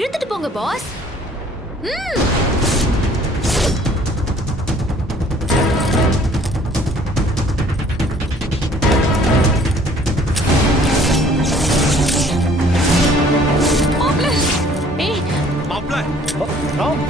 இழுத்துட்டு போங்க பாஸ். ம். மாப்ள. ஏய் மாப்ள. ராம்.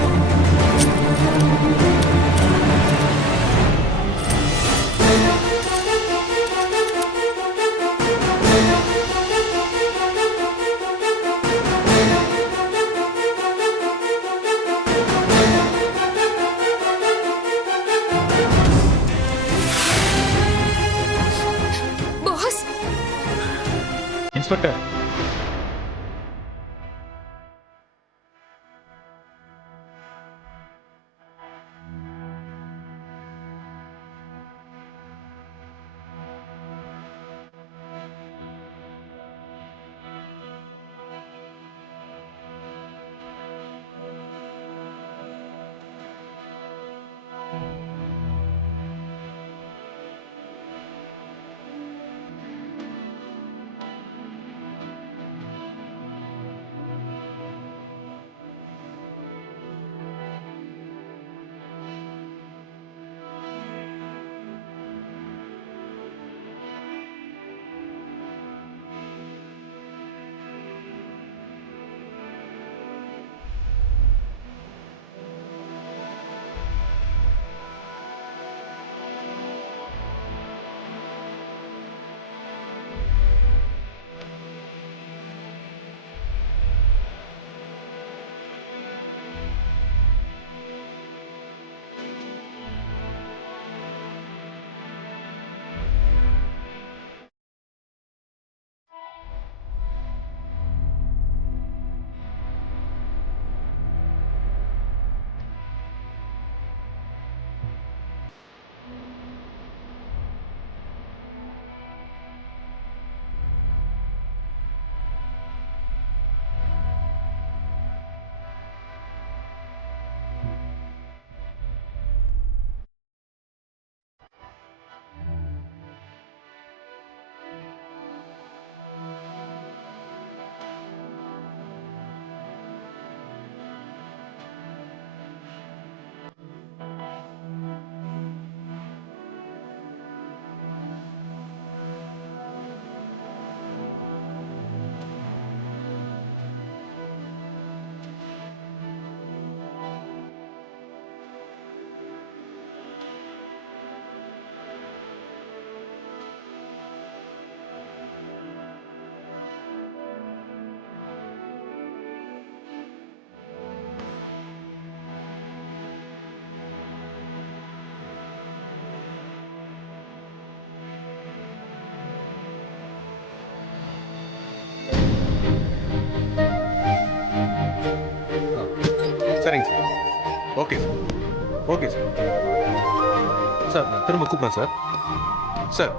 பாஸ். இன்ஸ்பெக்டர். சரிங்க sir. Okay sir. Okay sir. Sir நான் திரும்ப கூப்பிட்றேன் சார். சார்.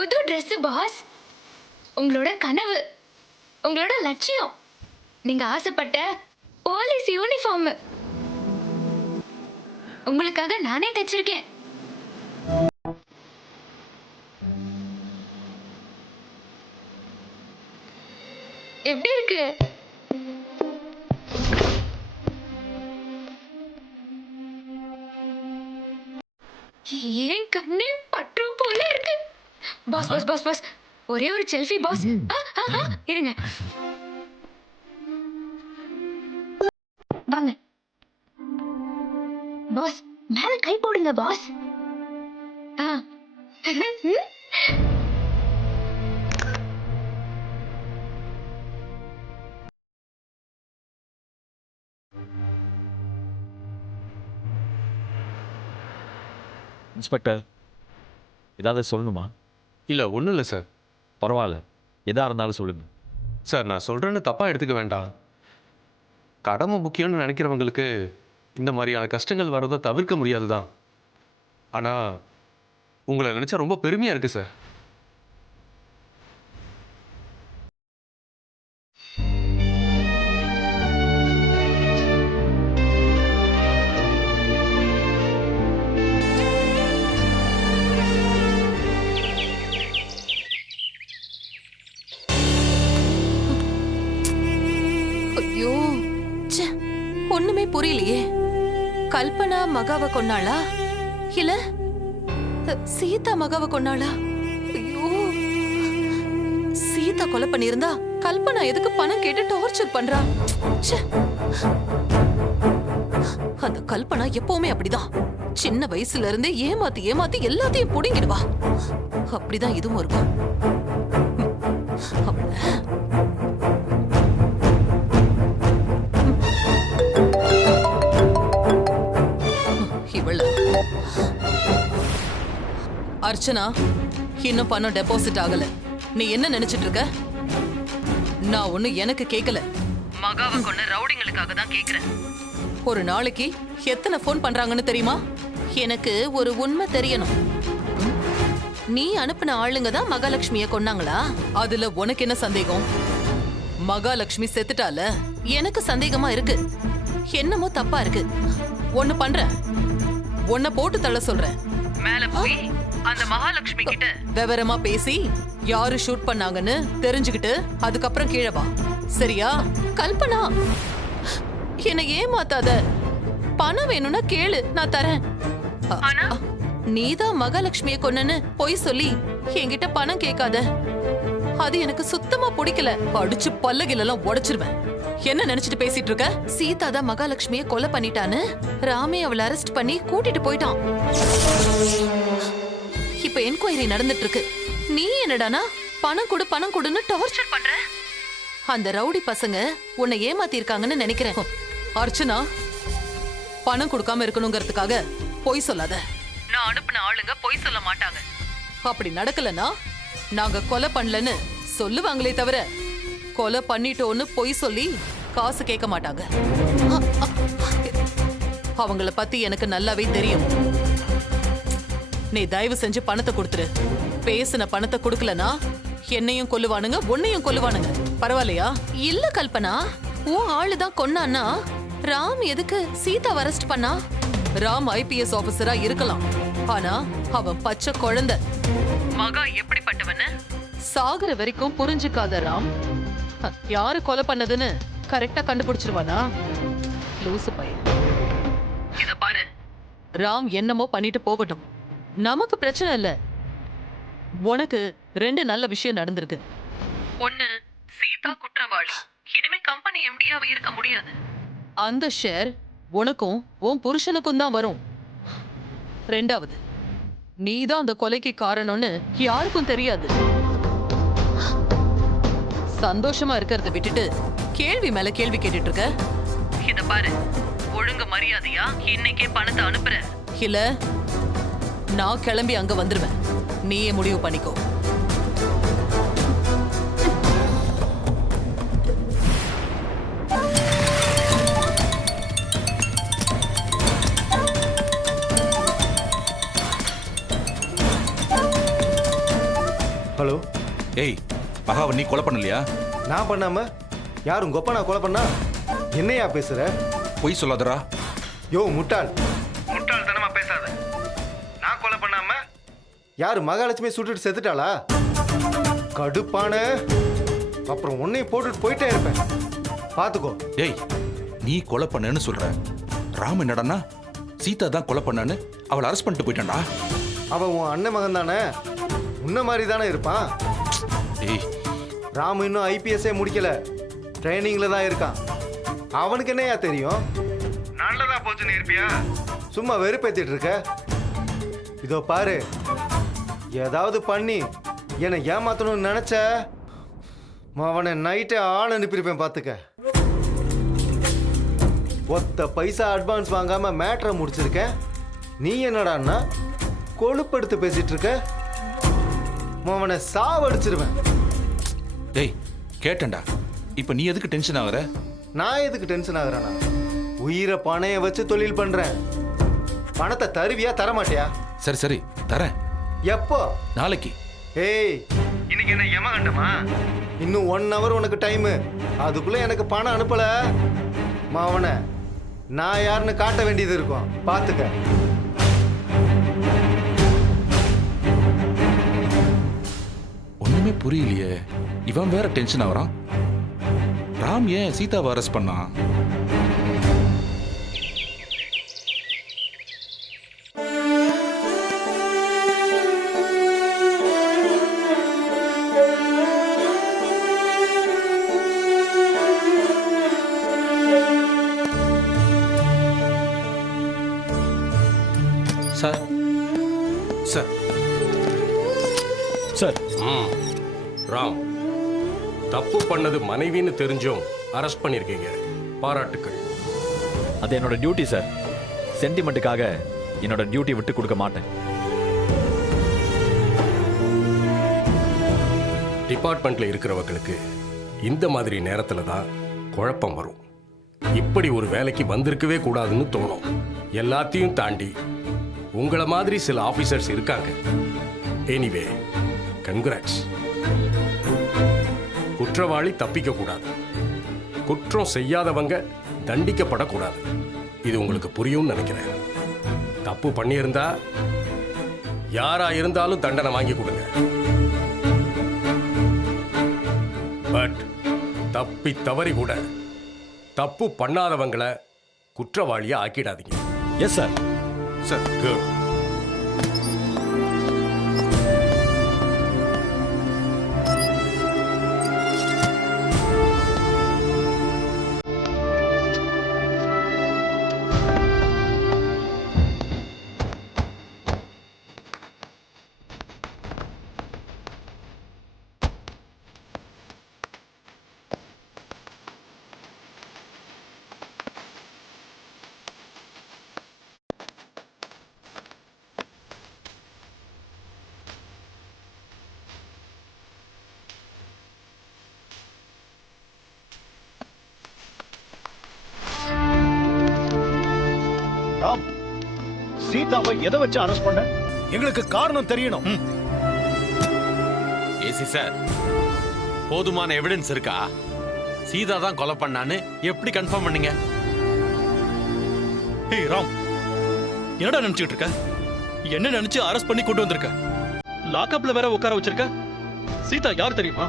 புது Dress பாஸ். உங்களோட கனவு, உங்களோட லட்சியம், நீங்க ஆசைப்பட்ட போலீஸ் யூனிஃபார்ம் உங்களுக்காக நானே தைச்சிருக்கேன். எப்படி இருக்கு? ஏன் கண்ணே பற்று போல இருக்கு. பாஸ் பாஸ் பாஸ் பாஸ் ஒரே ஒரு செல்ஃபி பாஸ். இருங்க வாங்க பாஸ், மேல கை போடுங்க பாஸ். இன்ஸ்பெக்டர், ஏதாவது சொல்லணுமா? இல்லை ஒன்றும் இல்லை சார். பரவாயில்ல, எதாக இருந்தாலும் சொல்லுங்க. சார் நான் சொல்கிறேன்னு தப்பாக எடுத்துக்க வேண்டாம். கடமை முக்கியம்னு நினைக்கிறவங்களுக்கு இந்த மாதிரியான கஷ்டங்கள் வர்றதை தவிர்க்க முடியாது தான். ஆனால் உங்களை நினச்சா ரொம்ப பெருமையாக இருக்குது சார். ஐயோ, ச்சே, ஒண்ணுமே புரியலையே. கல்பனா மகாவை கொன்னாளா இல்ல சீதா மகாவை கொன்னாளா? ஐயோ, சீதா கொலை பண்ணியிருந்தா கல்பனா எதுக்கு பணம் கேட்டு டார்ச்சர் பண்றா? ச்சே. அந்த கல்பனா எப்பவுமே அப்படிதான். சின்ன வயசுல இருந்தே ஏமாத்தி ஏமாத்தி எல்லாத்தையும் புடுங்கிடுவா. அப்படிதான் இதுவும் இருக்கும். அவள இவள அர்ச்சனா, இன்னும் பணம் டெபாசிட் ஆகல. நீ என்ன நினைச்சிட்டு இருக்க? நான் ஒண்ணு எனக்கு கேட்கல, மகாவை கொண்டு ரவுடிங்களுக்காக தான் கேக்குறேன். ஒரு நாளைக்கு எத்தனை போன் பண்றாங்கன்னு தெரியுமா? எனக்கு ஒரு உண்மை தெரியணும். நீ அனுப்பின ஆளுங்க தான் மகாலட்சுமிய கொன்னாங்களா? அதுல உனக்கு என்ன சந்தேகம்? மகாலட்சுமி செத்துட்டால. எனக்கு சந்தேகமா இருக்கு. என்னமோ தப்பா இருக்கு. ஒண்ணு பண்றேன், உன்னை போட்டு தள்ள சொல்றேன். மேல போய் அந்த மகாலட்சுமி கிட்ட விவரமா பேசி யாரு ஷூட் பண்ணாங்கன்னு தெரிஞ்சுக்கிட்டு அதுக்கப்புறம் கீழே வா, சரியா? கல்பனா, என்ன ஏமாத்தாத. பணம் வேணும்னா கேளு, நான் தரேன். ஆனா நீதான் மகாலட்சுமிய கொன்னன்னு பொய் சொல்லி என்கிட்ட பணம் கேட்காத. அது எனக்கு சுத்தமா பிடிக்கல. அடிச்சு பல்லகிலெல்லாம் உடைச்சிருவேன். என்ன நினைச்சிட்டு பேசிட்டு இருக்க? சீதா தான் மகாலட்சுமிய கொலை பண்ணிட்டான்னு ராமே அவளை அரெஸ்ட் பண்ணி கூட்டிட்டு போயிட்டான். இப்ப என்கொயரி நடந்துட்டு இருக்கு. நீ என்னடானா பணம் கொடு பணம் கொடுன்னு டார்ச்சர் பண்ற? அந்த ரவுடி பசங்க உன்னை ஏமாத்தி இருக்காங்கன்னு நினைக்கிறேன். அர்ச்சனா, பணம் கொடுக்காம இருக்கணுங்கிறதுக்காக பொய் சொல்லாத. நான் அனுப்பின ஆளுங்க பொய் சொல்ல மாட்டாங்க. அப்படி நடக்கலனா நாங்க கொலை பண்ணலன்னு சொல்லுவாங்களே தவிர கொலை பண்ணிட்டோன்னு பொய் சொல்லி காசு கேட்க மாட்டாங்க. அவங்கள பத்தி எனக்கு நல்லாவே தெரியும். நீ தயவு செஞ்சு பணத்தை கொடுத்துரு. பேசின பணத்தை கொடுக்கலனா என்னையும் கொல்லுவானுங்க, உன்னையும் கொல்லுவானுங்க. பரவாயில்லையா? இல்ல கல்பனா, உன் ஆளுதான் கொன்னான்னா ராம் எதுக்கு சீதா அரெஸ்ட் பண்ணா? ராம் ஐபிஎஸ் ஆபீசரா இருக்கலாம், ஆனா அவன் பச்சை குழந்தை. மகா எப்படிப்பட்டவன்னு சாகர வரைக்கும் புரிஞ்சுக்காத ராம் யாரு கொலை பண்ணதுன்னு கரெக்டா கண்டுபிடிச்சிருவானா? லூசு பையன். இத பாரு, ராம் என்னமோ பண்ணிட்டு போகட்டும், நமக்கு பிரச்சனை இல்ல. உனக்கு 2 நல்ல விஷயம் நடந்திருக்கு. ஒண்ணு, சீதா குற்றவாளி, இனிமே கம்பெனி எம்டியாவே இருக்க முடியாது. அந்த ஷேர் உனக்கும் உன் புருஷனுக்கும் தான் வரும். 2வது, நீதான் அந்த கொலைக்கு காரணம்னு யாருக்கும் தெரியாது. சந்தோஷமா இருக்கிறத விட்டுட்டு கேள்வி மேல கேள்வி கேட்டுட்டு இருக்க. இத பாரு, ஒழுங்கு மரியாதையா இன்னைக்கே பணத்தை அனுப்புற, இல்ல நான் கிளம்பி அங்க வந்துருவேன். நீயே முடிவு பண்ணிக்கோ. ஹலோ. ஏய், மகாவை நீ கொலை பண்ணலையா? நான் பண்ணாம யார் உங்க அப்பா நான் கொலை பண்ணா? என்னையா பேசுற? பொய் சொல்லாதடா. யோ முட்டாள், முட்டாள்தனமா பேசாத. நான் கொலை பண்ணாம யாரு மகாலட்சுமி சுட்டுட்டு செத்துட்டாளா? கடுப்பான, அப்புறம் உன்னையும் போட்டுட்டு போயிட்டே இருப்பேன், பாத்துக்கோ. ஏய், நீ கொலை பண்ணேன்னு சொல்ற. ராம் என்னடான்னா சீதா தான் கொலை பண்ணான்னு அவளை அரெஸ்ட் பண்ணிட்டு போயிட்டான்டா. அவன் உன் அண்ணன் மகன் தானே, உன்ன மாதிரி தானே இருப்பான். ஏய், ராமு இன்னும் ஐபிஎஸ்ஸே முடிக்கல, ட்ரைனிங்ல தான் இருக்கான். அவனுக்கு என்னையா தெரியும்? நல்லதா போச்சுன்னு இருப்பியா? சும்மா வெறுப்பேத்திட்டு இருக்க. இதோ பாரு, ஏதாவது பண்ணி என்னை ஏமாத்தணும்னு நினைச்ச அவனை நைட்டே ஆள் அனுப்பியிருப்பேன், பாத்துக்க. ஒத்த பைசா அட்வான்ஸ் வாங்காம மேட்ரை முடிச்சிருக்கேன். நீ என்னடான்னா கொழுப்படுத்து பேசிட்டு இருக்க. அவனை சாவடிச்சிருவேன். டேய் கேட்டேன்டா. இப்போ நீ எதுக்கு டென்ஷன் ஆகுற? நான் எதுக்கு டென்ஷன் ஆகுறேனா? உயிரை பணைய வச்சு தொழில் பண்றேன். பணத்தை தருவியா தர மாட்டியா? சரி சரி தரேன். எப்போ? நாளைக்கு. ஏய், இன்னைக்கு என்ன யமகண்டமா? இன்னும் 1 hour உனக்கு டைமு. அதுக்குள்ள எனக்கு பணம் அனுப்பல மாவன, நான் யாருன்னு காட்ட வேண்டியது இருக்கும். பாத்துக்க. ஒண்ணுமே புரியலையே. இவன் வேற டென்ஷன் ஆகுறான். ராம் ஏன் சீதாவை அரெஸ்ட் பண்ணான்? சார் சார் சார் ராம், தப்பு பண்ணது மனைவின்னு தெரிஞ்சும் அரெஸ்ட் பண்ணிருக்கீங்க. பாராட்டுக்கள். அது என்னோட டியூட்டி சார். சென்டிமெண்ட்டுக்காக என்னோட டியூட்டி விட்டு கொடுக்க மாட்டேன். டிபார்ட்மெண்ட்ல இருக்கிறவங்களுக்கு இந்த மாதிரி நேரத்துல தான் குழப்பம் வரும். இப்படி ஒரு வேலைக்கு வந்திருக்கவே கூடாதுன்னு தோணும். எல்லாத்தையும் தாண்டி உங்கள மாதிரி சில ஆபீசர்ஸ் இருக்காங்க. Anyway, congrats. குற்றவாளி தப்பிக்க கூடாது, குற்றம் செய்யாதவங்க தண்டிக்கப்படக்கூடாது. இது உங்களுக்கு புரியும்னு நினைக்கிறேன். தப்பு பண்ணியிருந்தா யாரா இருந்தாலும் தண்டனை வாங்கி கொடுங்க. பட் தப்பி தவறி கூட தப்பு பண்ணாதவங்களை குற்றவாளியா ஆக்கிடாதீங்க. Yes sir. Sir good. Ram, சீதாவை எதை வச்சு அரெஸ்ட் பண்ண? எங்களுக்கு காரணம் தெரியணும். ஏசி சார், போதுமான எவிடன்ஸ் இருக்கா? சீதா தான் கொலை பண்ணான்னு எப்படி கன்ஃபார்ம் பண்ணீங்க? ஏய் ராம், என்னடா நினைச்சிட்டு இருக்க? என்ன நினைச்சு அரெஸ்ட் பண்ணி கொண்டு வந்திருக்க? லாக்அப்ல வேற உட்கார வச்சிருக்க. சீதா யார் தெரியுமா?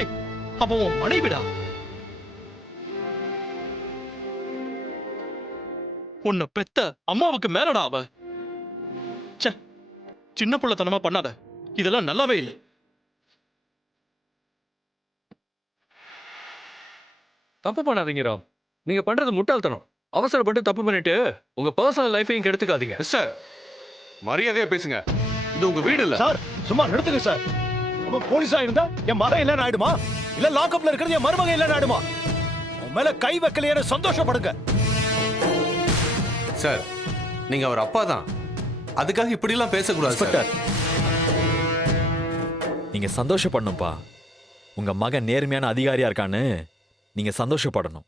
ஏய், அவ உன் மனைவிடா. உன்னை பெத்த அம்மாவுக்கு மேலடா அவ. ச்சே, சின்ன புள்ளத்தனமா பண்ணாத. இதெல்லாம் நல்லாவே இல்லை. தப்பு பண்ணாதீங்க ராம். நீங்க பண்றது முட்டாள்தனம். அவசரப்பட்டு தப்பு பண்ணிட்டு உங்க பர்சனல் லைஃபையும் கெடுத்துக்காதீங்க. சார் மரியாதையா பேசுங்க. இது உங்க வீடு இல்ல. சார் சும்மா நிறுத்துங்க சார். அவன் போலீஸா இருந்தா என் மகன் இல்லைன்னு ஆயிடுமா? இல்ல லாக்அப்ல இருக்கிறது என் மருமகன் இல்லைன்னு ஆயிடுமா? உன் மேல கை வைக்கலையே சந்தோஷப்படுங்க. சார் நீங்க அவர் அப்பா தான், அதுக்காக இப்படி எல்லாம் பேசக்கூடாது சார். நீங்க சந்தோஷப்படணும்ப்பா. உங்க மகன் நேர்மையான அதிகாரியா இருக்கான்னு நீங்க சந்தோஷப்படணும்.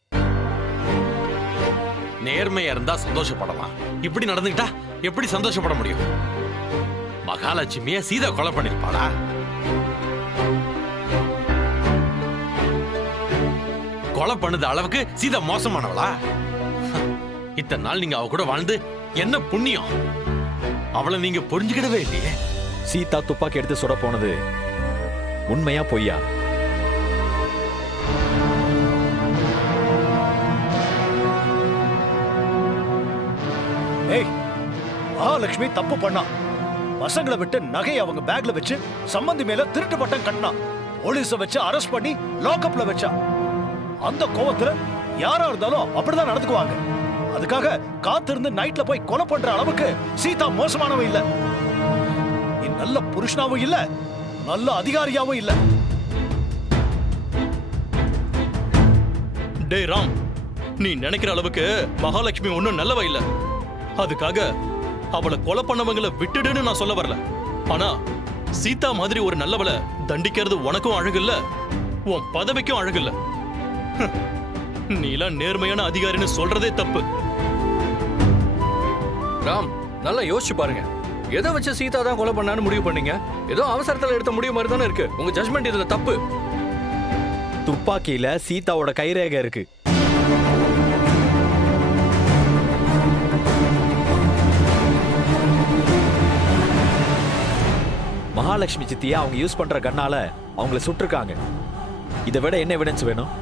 நேர்மையா இருந்தா சந்தோஷப்படலாம். இப்படி நடந்துக்கிட்டா எப்படி சந்தோஷப்பட முடியும்? மகாலட்சுமிய சீதா கொலை பண்ணிருப்பாளா? கொலை பண்ணது அளவுக்கு சீதா மோசமானவளா? இத்தனை நாள் நீங்க அவ கூட வாழ்ந்து என்ன புண்ணியம்? அவளை நீங்க புரிஞ்சுக்கிடவே இல்லையே. சீதா துப்பாக்கி எடுத்து சுட போனது உண்மையா பொய்யா? ஏய், மகாலட்சுமி தப்பு பண்ணா. பசங்களை விட்டு நகையை அவங்க பேக்ல வச்சு சம்பந்தி மேல திருட்டு பட்டம் கட்டினா. போலீஸ வச்சு அரெஸ்ட் பண்ணி லாக்அப்ல வச்சா. அந்த கோவத்துல யாரா இருந்தாலும் அப்படிதான் நடந்துக்குவாங்க. அதுக்காக காத்திருந்து நைட்ல போய் கொலை பண்ற அளவுக்கு சீதா மோசமானவ இல்ல. நீ நல்ல புருஷனாவும் இல்ல, நல்ல அதிகாரியாவும் இல்ல. டேய் ராம், நீ நினைக்கிற அளவுக்கு மகாலட்சுமி ஒன்னும் நல்லவ இல்ல. அதுக்காக அவளை கொலை பண்ணவங்களை விட்டுடுன்னு நான் சொல்ல வரல. ஆனா சீதா மாதிரி ஒரு நல்லவளை தண்டிக்கிறது உனக்கும் அழகு இல்ல, உன் பதவிக்கும் அழகு இல்ல. நீலாம் நேர்மையான அதிகாரின்னு சொல்றதே தப்பு. ராம், நல்லா யோசிச்சு பாருங்க. எதை வச்சு சீதா தான் கொலை பண்ணான்னு முடிவு பண்ணீங்க? ஏதோ அவசரத்துல எடுத்த முடிவு மாதிரி தானே இருக்கு. உங்க ஜட்மெண்ட் இதுல தப்பு. துப்பாக்கியில சீதாவோட கைரேகை இருக்கு. மகாலட்சுமி சித்தியா அவங்க யூஸ் பண்ற கண்ணால அவங்கள சுட்டிருக்காங்க. இதை விட என்ன எவிடன்ஸ் வேணும்?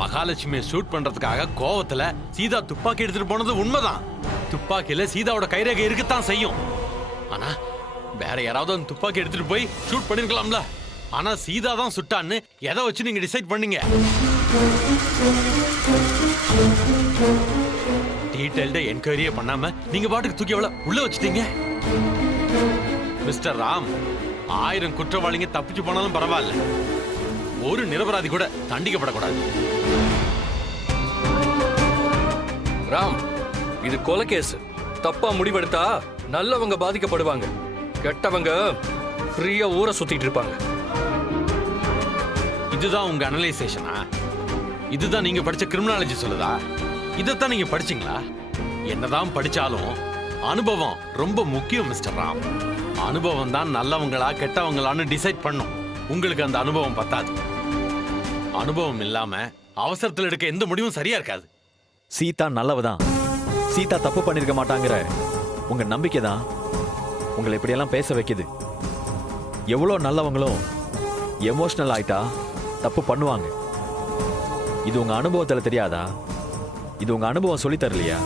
மகாலட்சுமியை ஷூட் பண்றதுக்காக கோவத்துல சீதா துப்பாக்கி எடுத்துட்டு போனது உண்மைதான். துப்பாக்கியில சீதாவோட கைரேகை இருக்கத்தான் செய்யும். ஆனா வேற யாராவது அந்த துப்பாக்கி எடுத்துட்டு போய் ஷூட் பண்ணிருக்கலாம்ல. ஆனா சீதா தான் சுட்டான்னு எதை வச்சு நீங்க டிசைட் பண்ணீங்க? டீடைல்டா என்கொயரியே பண்ணாம நீங்க பாட்டுக்கு தூக்கி அவளை உள்ள வச்சுட்டீங்க. மிஸ்டர் ராம், 1000 குற்றவாளிங்க தப்பிச்சு போனாலும் பரவாயில்ல, ஒரு நிரபராதி கூட தண்டிக்கப்படக்கூடாது. ராம், இது கொலை கேஸ். தப்பா முடிவெடுத்தா நல்லவங்க பாதிக்கப்படுவாங்க, கெட்டவங்க ஃப்ரீயா ஊரை சுத்திட்டு இருப்பாங்க. இதுதான் உங்க அனலைசேஷனா? இதுதான் நீங்க படிச்ச கிரிமினாலஜி சொல்லுதா? இதைத்தான் நீங்க படிச்சீங்களா? என்னதான் படிச்சாலும் அனுபவம் ரொம்ப முக்கியம் மிஸ்டர் ராம். அனுபவம் தான் நல்லவங்களா கெட்டவங்களான்னு டிசைட் பண்ணும். உங்களுக்கு அந்த அனுபவம் பத்தாது. அனுபவம் இல்லாம அவசரத்தில் எடுக்க எந்த முடிவும் சரியா இருக்காது. சீதா நல்லவதான், சீதா தப்பு பண்ணிருக்க மாட்டாங்கிற உங்க நம்பிக்கை தான் உங்களை இப்படியெல்லாம் பேச வைக்குது. எவ்வளோ நல்லவங்களும் எமோஷனல் ஆயிட்டா தப்பு பண்ணுவாங்க. இது உங்க அனுபவத்துல தெரியாதா? இது உங்க அனுபவம் சொல்லி தரலையா?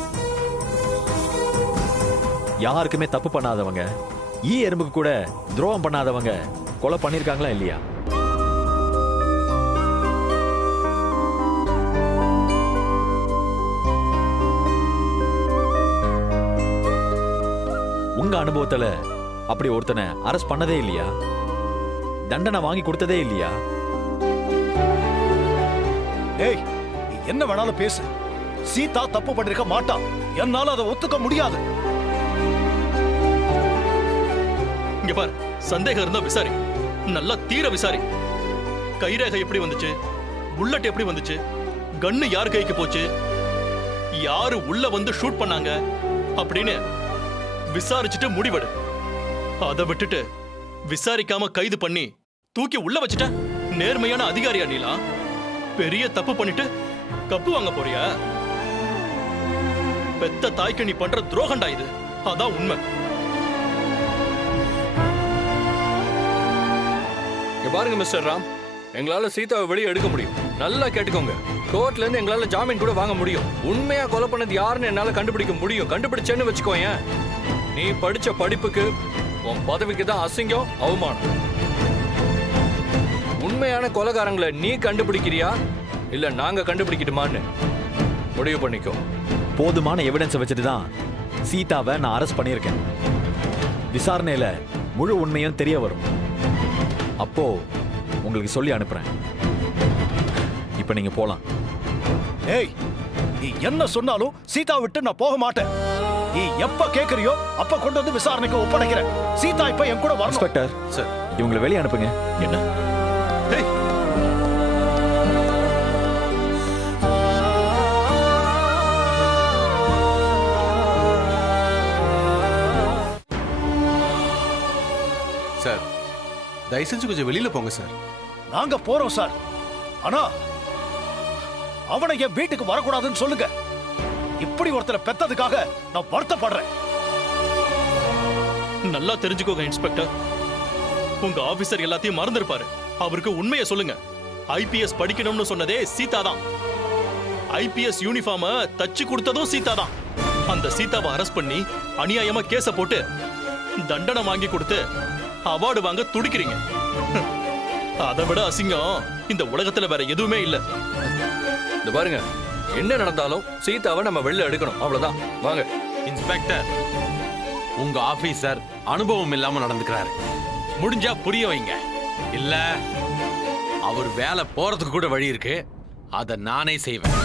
யாருக்குமே தப்பு பண்ணாதவங்க, எறும்புக்கு கூட துரோகம் பண்ணாதவங்க கொலை பண்ணிருக்காங்களா இல்லையா? உங்க அனுபவத்துல அப்படி ஒருத்தனை அரெஸ்ட் பண்ணதே இல்லையா? தண்டனை வாங்கி கொடுத்ததே இல்லையா? ஏய், நீ என்ன வேணாலும் பேசு. சீதா தப்பு பண்ணிருக்க மாட்டா. என்னால அதை ஒத்துக்க முடியாது. இங்க பாரு, சந்தேகம் இருந்தா விசாரி, நல்லா தீர விசாரி. கைரேகை எப்படி வந்துச்சு? புல்லட் எப்படி வந்துச்சு? கன்னு யார் கைக்கு போச்சு? யாரு உள்ள வந்து ஷூட் பண்ணாங்க அப்படின்னு விசாரிச்சுட்டு முடிவெடு. அதை விட்டுட்டு விசாரிக்காம கைது பண்ணி தூக்கி உள்ள வச்சுட்ட நேர்மையான அதிகாரியா நீலா? பெரிய தப்பு பண்ணிட்டு கப்பு வாங்க போறியா? பெத்த தாய்க்கு நீ பண்ற துரோகண்டா இது. அதான் உண்மை. பாருங்க மிஸ்டர் ராம், எங்களால சீதாவை வெளியே எடுக்க முடியும். நல்லா கேட்டுக்கோங்க, கோர்ட்ல இருந்து எங்களால ஜாமீன் கூட வாங்க முடியும். உண்மையா கொலை பண்ணது யாருன்னு என்னால கண்டுபிடிக்க முடியும். கண்டுபிடிச்சேன்னு வச்சுக்கோயேன், நீ படிச்ச படிப்புக்கு உன் பதவிக்கு தான் அசிங்கம், அவமானம். உண்மையான கொலைகாரங்களை நீ கண்டுபிடிக்கிறியா இல்ல நாங்க கண்டுபிடிக்கட்டுமான்னு முடிவு பண்ணிக்கோ. போதுமான எவிடன்ஸ் வச்சுட்டு தான் சீதாவை நான் அரெஸ்ட் பண்ணியிருக்கேன். விசாரணையில முழு உண்மையும் தெரிய வரும். அப்போ உங்களுக்கு சொல்லி அனுப்புறேன். இப்ப நீங்க போலாம். ஏய், நீ என்ன சொன்னாலும் சீதா விட்டு நான் போக மாட்டேன். நீ எப்ப கேக்குறியோ அப்ப கொண்டு வந்து விசாரணைக்கு ஒப்படைக்கிறேன். சீதா இப்ப என் கூட வரணும். இன்ஸ்பெக்டர் சார், இவங்களை வெளியே அனுப்புங்க. என்ன? ஏய், சார், தயவு செஞ்சு கொஞ்சம் வெளியில போங்க சார். நாங்க போறோம் சார். ஆனா அவனை என் வீட்டுக்கு வரக்கூடாதுன்னு சொல்லுங்க. இப்படி ஒருத்தரை பெத்ததுக்காக நான் வருத்தப்படுறேன். நல்லா தெரிஞ்சுக்கோங்க இன்ஸ்பெக்டர், உங்க ஆபீசர் எல்லாத்தையும் மறந்துருப்பாரு. அவருக்கு உண்மையை சொல்லுங்க. ஐபிஎஸ் படிக்கணும்னு சொன்னதே சீதா தான். ஐபிஎஸ் யூனிஃபார்ம தச்சு கொடுத்ததும் சீதா தான். அந்த சீதாவை அரெஸ்ட் பண்ணி அநியாயமா கேஸ போட்டு தண்டனை வாங்கி கொடுத்து அவார்டு வாங்க துடிக்கிறீங்க. அதை விட அசிங்கம் இந்த உலகத்துல வேற எதுவுமே இல்ல. இந்த பாருங்க, என்ன நடந்தாலும் சீதாவை நம்ம வெளில எடுக்கணும், அவ்வளவுதான். வாங்க. இன்ஸ்பெக்டர், உங்க ஆபீசர் அனுபவம் இல்லாம நடந்துக்கிறாரு. முடிஞ்சா புரிய வைங்க. இல்ல அவர் வேலை போறதுக்கு கூட வழி இருக்கு, அதை நானே செய்வேன்.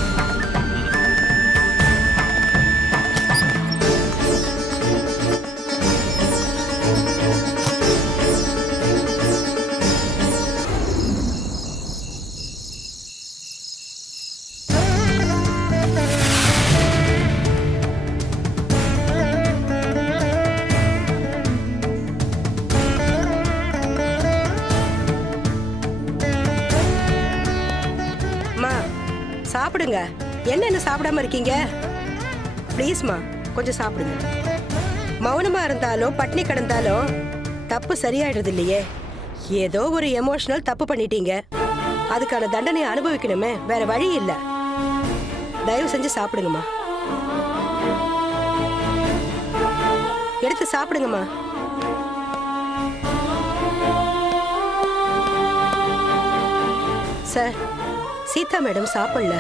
சாப்பிடுங்க. என்ன சாப்பிடாம இருக்கீங்க? ப்ளீஸ்மா கொஞ்சம் சாப்பிடுங்க. மௌனமா இருந்தாலும் பட்னி கிடந்தாலும் தப்பு சரியாயிடுறது இல்லையே. ஏதோ ஒரு எமோஷனல் தப்பு பண்ணிட்டீங்க, அதுக்கான தண்டனை அனுபவிக்கணுமே, வேற வழி இல்ல. தயவு செஞ்சு சாப்பிடுங்கம்மா. எடுத்து சாப்பிடுங்கம்மா. சார், சீதா மேடம் சாப்பிடல.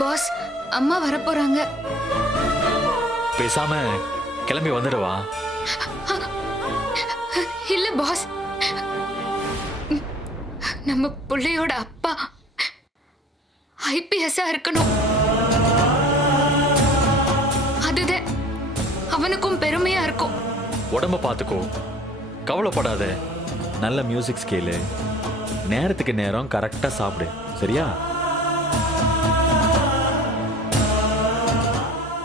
பாஸ், அம்மா வரப்போறாங்க. பேசாம கிளம்பி வந்துடுவா. இல்ல பாஸ், நம்ம பிள்ளையோட அப்பா ஐபிஎஸ்ஸா இருக்கணும். அதுதான் அவனுக்கும் பெருமையா இருக்கும். உடம்ப பார்த்துக்கோ, கவலைப்படாத. நல்ல மியூசிக் ஸ்கேலு, நேரத்துக்கு நேரம் கரெக்டா சாப்பிடு, சரியா?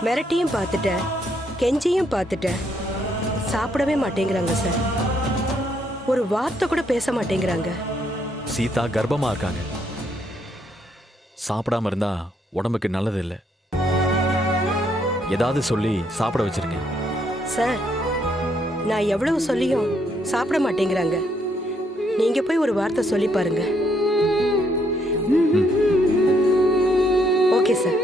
மிரட்டியும் பார்த்துட்டேன், கெஞ்சியும் பார்த்துட்டேன். சாப்பிடவே மாட்டேங்கிறாங்க சார். ஒரு வார்த்தை கூட பேச மாட்டேங்கிறாங்க. சீதா கர்ப்பமா இருக்காங்க. சாப்பிடாம இருந்தா உடம்புக்கு நல்லது இல்லை. ஏதாவது சொல்லி சாப்பிட வச்சிருங்க. சார், நான் எவ்வளவு சொல்லியும் சாப்பிட மாட்டேங்கிறாங்க. நீங்க போய் ஒரு வார்த்தை சொல்லி பாருங்க. Okay sir.